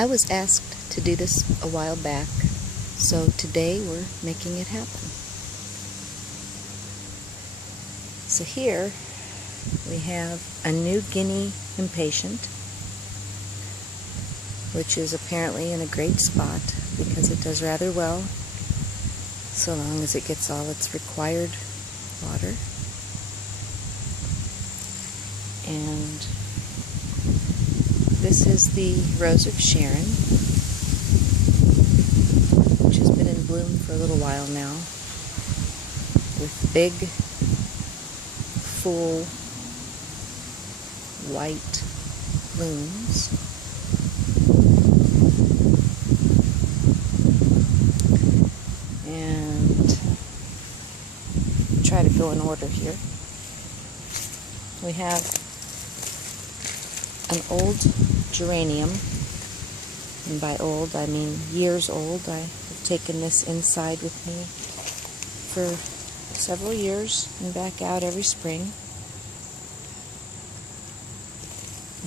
I was asked to do this a while back, so today we're making it happen. So here we have a New Guinea impatient, which is apparently in a great spot because it does rather well so long as it gets all its required water. And this is the Rose of Sharon, which has been in bloom for a little while now, with big, full, white blooms. And try to go in order here. We have an old geranium, and by old I mean years old. I have taken this inside with me for several years and back out every spring.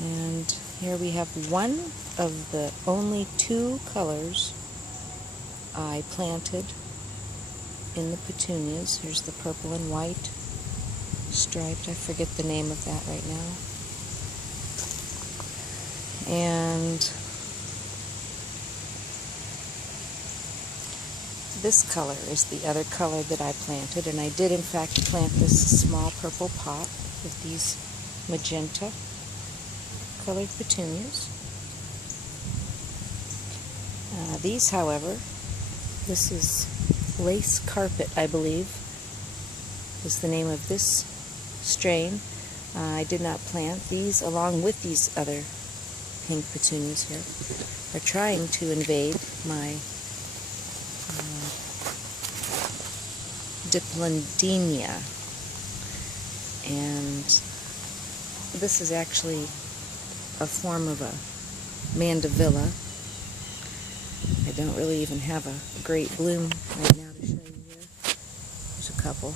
And here we have one of the only two colors I planted in the petunias. Here's the purple and white striped. I forget the name of that right now. And this color is the other color that I planted, and I did in fact plant this small purple pot with these magenta colored petunias. These, however, this is Lace Carpet, I believe, is the name of this strain. I did not plant these along with these other pink petunias here. Are trying to invade my Diplandenia, and this is actually a form of a mandevilla. I don't really even have a great bloom right now to show you here. There's a couple.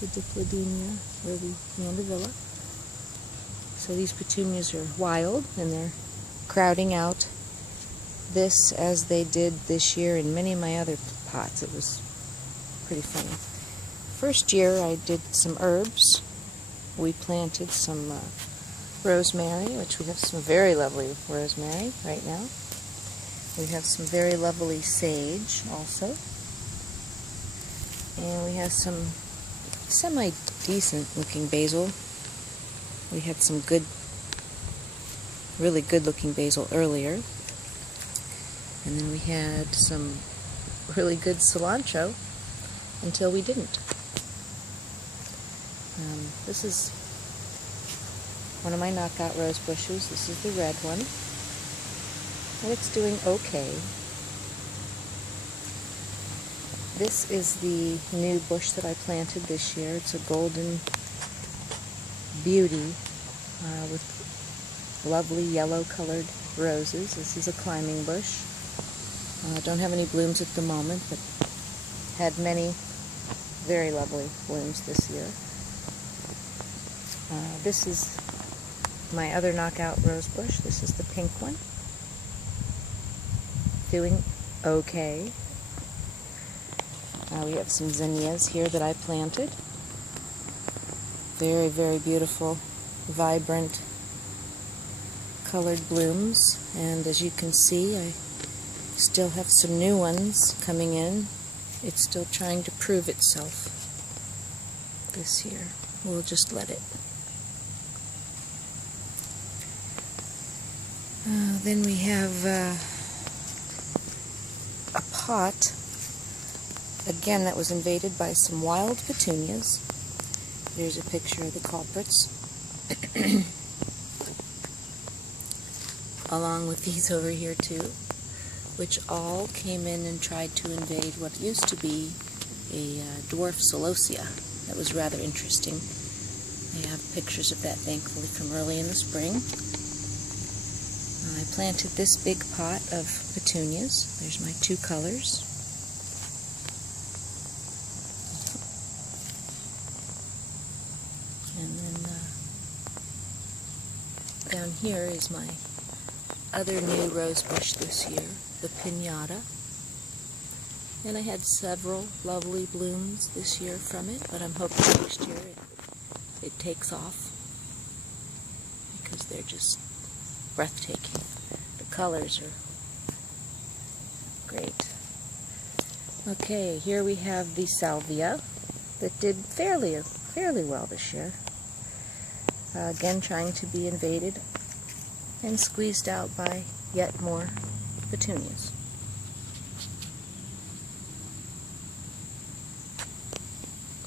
The Diplandenia or the mandevilla. So these petunias are wild, and they're crowding out this as they did this year in many of my other pots. It was pretty funny. First year I did some herbs. We planted some rosemary, which we have some very lovely rosemary right now. We have some very lovely sage also. And we have some semi-decent looking basil. We had some really good looking basil earlier. And then we had some really good cilantro until we didn't. This is one of my knockout rose bushes. This is the red one. And it's doing okay. This is the new bush that I planted this year. It's a golden beauty with lovely yellow colored roses. This is a climbing bush. Don't have any blooms at the moment, but had many very lovely blooms this year. This is my other knockout rose bush. This is the pink one. Doing okay. We have some zinnias here that I planted. Very, very beautiful, vibrant colored blooms. And as you can see, I still have some new ones coming in. It's still trying to prove itself this year. We'll just let it. Then we have a pot, again, that was invaded by some wild petunias. There's a picture of the culprits. Along with these over here too, which all came in and tried to invade what used to be a dwarf celosia. That was rather interesting. I have pictures of that, thankfully, from early in the spring. I planted this big pot of petunias. There's my two colors. And then down here is my other new rose bush this year, the Pinata. And I had several lovely blooms this year from it, but I'm hoping next year it takes off because they're just breathtaking. The colors are great. Okay, here we have the salvia that did fairly well this year. Again, trying to be invaded and squeezed out by yet more petunias.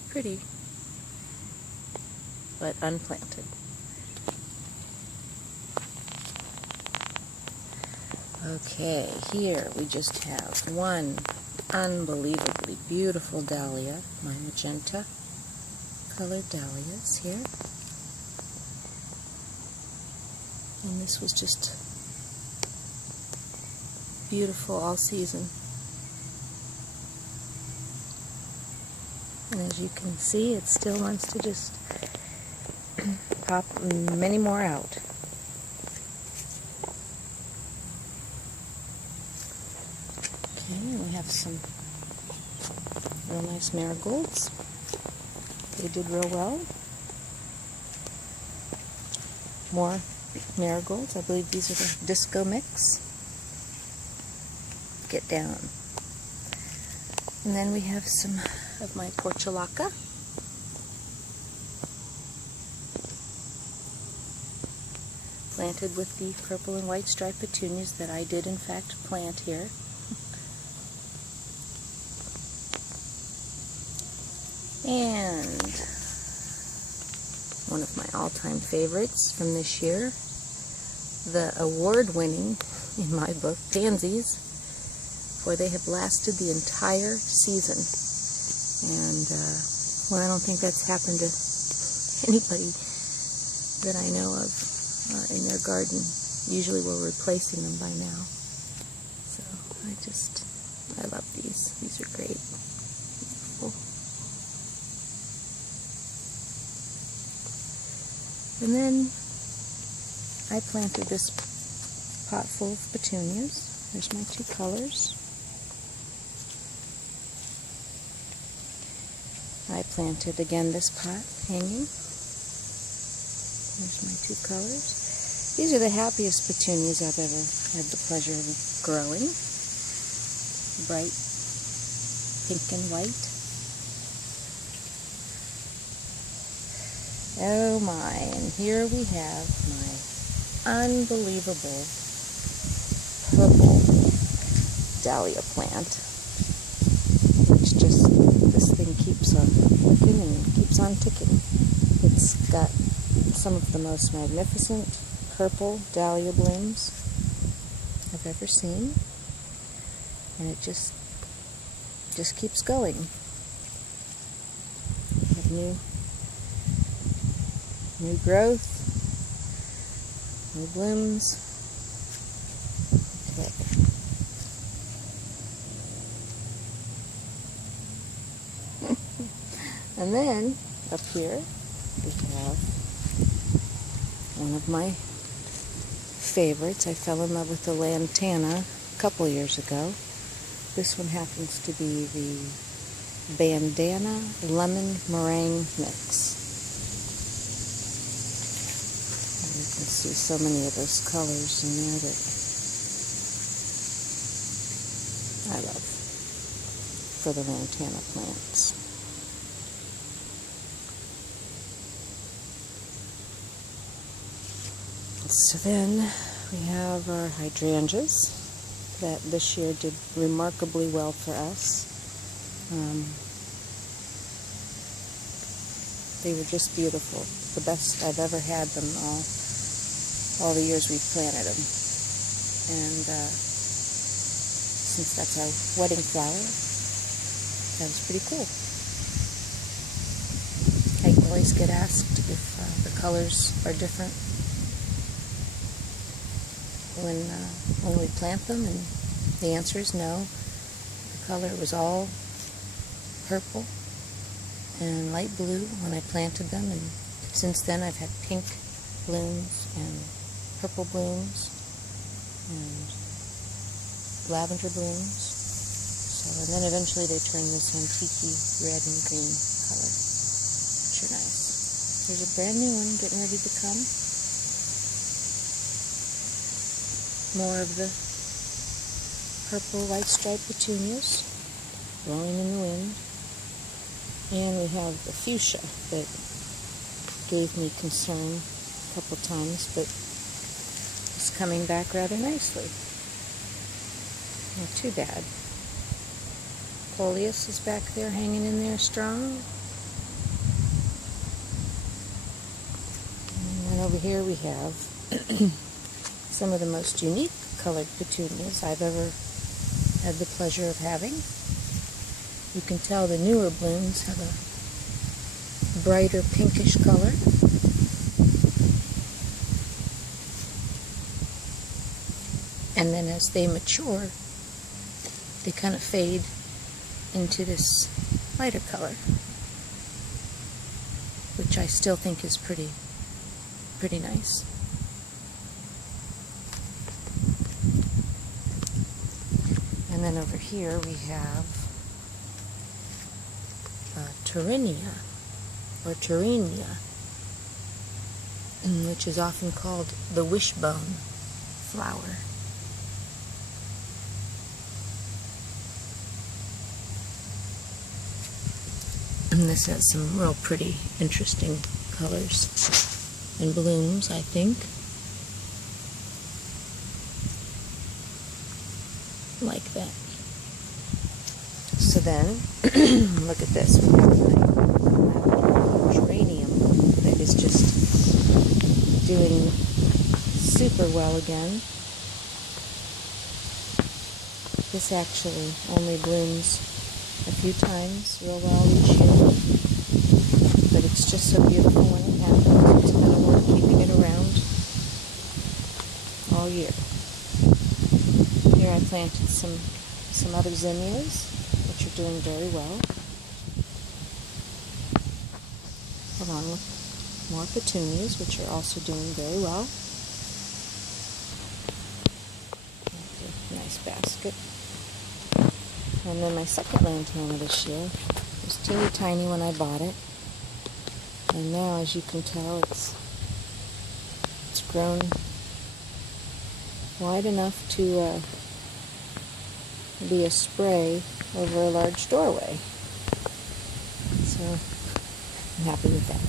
Pretty, but unplanted. Okay, here we just have one unbelievably beautiful dahlia, my magenta colored dahlias here. And this was just beautiful all season. And as you can see, it still wants to just pop many more out. Okay, and we have some real nice marigolds. They did real well. More marigolds. I believe these are the disco mix. Get down. And then we have some of my portulaca. Planted with the purple and white striped petunias that I did in fact plant here. And one of my all-time favorites from this year, the award-winning, in my book, pansies, for they have lasted the entire season. And, well, I don't think that's happened to anybody that I know of in their garden. Usually we're replacing them by now. So I love these. These are great. Beautiful. And then I planted this pot full of petunias. There's my two colors. I planted again this pot hanging. There's my two colors. These are the happiest petunias I've ever had the pleasure of growing. Bright pink and white. Oh my, and here we have my unbelievable purple dahlia plant, which just, this thing keeps on looking and keeps on ticking. It's got some of the most magnificent purple dahlia blooms I've ever seen, and it just keeps going. We have new growth, new blooms. Okay. And then up here we have one of my favorites. I fell in love with the lantana a couple years ago. This one happens to be the bandana lemon meringue mix. You can see so many of those colors in there that I love for the lantana plants. So then we have our hydrangeas that this year did remarkably well for us. They were just beautiful. The best I've ever had them all the years we've planted them. And since that's our wedding flower, that was pretty cool. I always get asked if the colors are different when we plant them, and the answer is no. The color was all purple and light blue when I planted them, and since then I've had pink blooms and purple blooms and lavender blooms. So, and then eventually they turn this antique red and green color, which are nice. There's a brand new one getting ready to come. More of the purple white striped petunias blowing in the wind. And we have the fuchsia that gave me concern a couple times, but it's coming back rather nicely. Not too bad. Coleus is back there hanging in there strong. And over here we have some of the most unique colored petunias I've ever had the pleasure of having. You can tell the newer blooms have a brighter pinkish color. And then as they mature, they kind of fade into this lighter color, which I still think is pretty nice. And then over here we have Tyrinia, or Tyrinia, which is often called the wishbone flower. And this has some real pretty, interesting colors and blooms, I think. Like that. So then, look at this. We have a geranium that is just doing super well again. This actually only blooms a few times real well each year, but it's just so beautiful when it happens. It's kind of worth keeping it around all year. Here I planted some other zinnias, which are doing very well. Along with more petunias, which are also doing very well. Nice basket. And then my second lantana this year was teeny tiny when I bought it. And now, as you can tell, it's grown wide enough to be a spray over a large doorway. So I'm happy with that.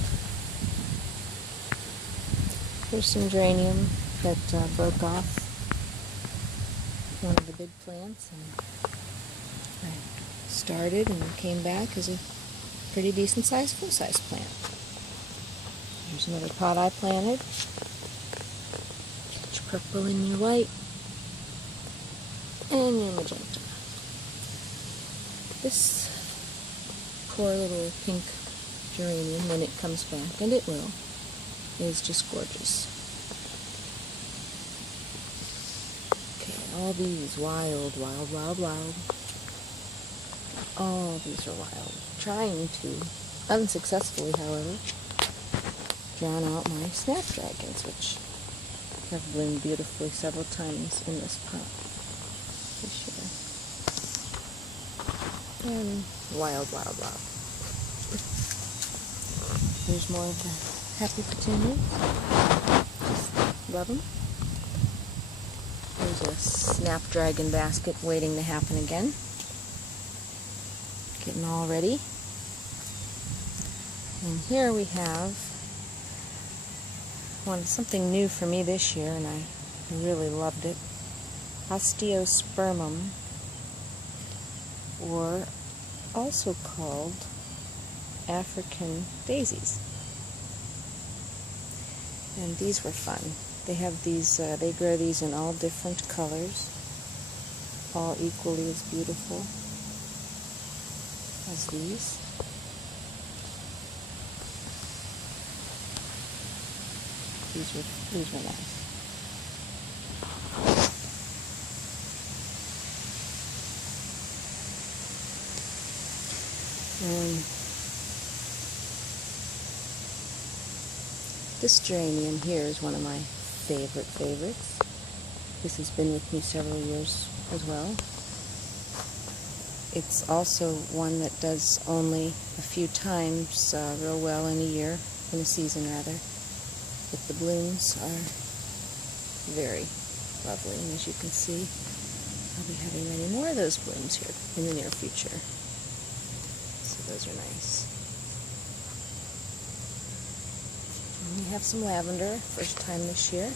Here's some geranium that broke off one of the big plants, and I started and came back as a pretty decent sized full-size plant. Here's another pot I planted. Get your purple and your white and your magenta. This poor little pink geranium, when it comes back, and it will, is just gorgeous. Okay, all these wild. All these are wild. Trying to, unsuccessfully however, drown out my snapdragons, which have bloomed beautifully several times in this pot this year. And wild. Here's more of the happy petunias. Just love them. There's a snapdragon basket waiting to happen again. Getting all ready. And here we have something new for me this year, and I really loved it. Osteospermum, or also called African daisies. And these were fun. They have these, they grow these in all different colors, all equally as beautiful as these. These were nice. This geranium here is one of my favorites. This has been with me several years as well. It's also one that does only a few times real well in a year, in a season rather. But the blooms are very lovely, and as you can see, I'll be having many more of those blooms here in the near future. So those are nice. And we have some lavender, first time this year.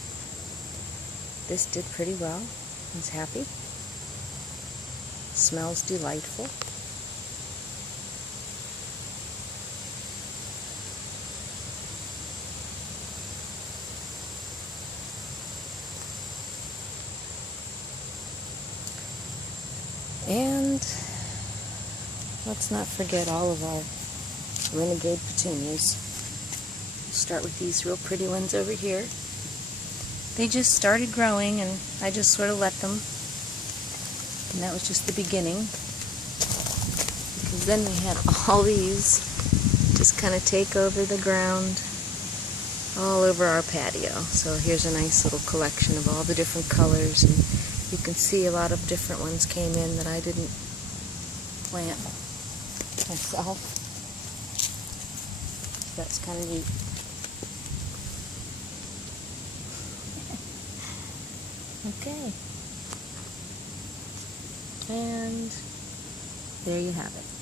This did pretty well. I was happy. Smells delightful. And let's not forget all of our renegade petunias. We'll start with these real pretty ones over here. They just started growing and I just sort of let them. And that was just the beginning. Because then we had all these just kind of take over the ground all over our patio. So here's a nice little collection of all the different colors, and you can see a lot of different ones came in that I didn't plant myself. So that's kind of neat. Okay. And there you have it.